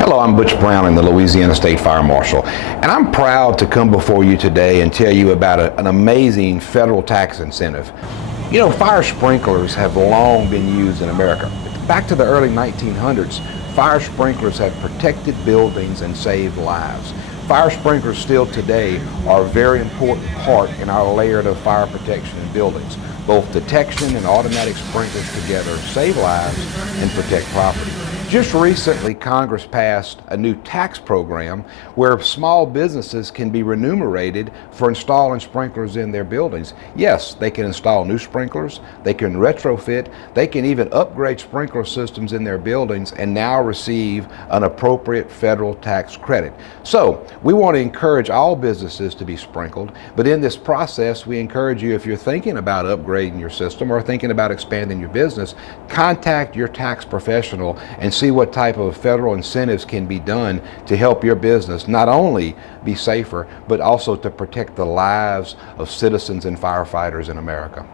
Hello, I'm Butch Browning, the Louisiana State Fire Marshal, and I'm proud to come before you today and tell you about an amazing federal tax incentive. You know, fire sprinklers have long been used in America. Back to the early 1900s, fire sprinklers have protected buildings and saved lives. Fire sprinklers still today are a very important part in our layered of fire protection in buildings. Both detection and automatic sprinklers together save lives and protect property. Just recently, Congress passed a new tax program where small businesses can be remunerated for installing sprinklers in their buildings. Yes, they can install new sprinklers, they can retrofit, they can even upgrade sprinkler systems in their buildings and now receive an appropriate federal tax credit. So, we want to encourage all businesses to be sprinkled, but in this process, we encourage you, if you're thinking about upgrading your system or thinking about expanding your business, contact your tax professional and see what type of federal incentives can be done to help your business not only be safer, but also to protect the lives of citizens and firefighters in America.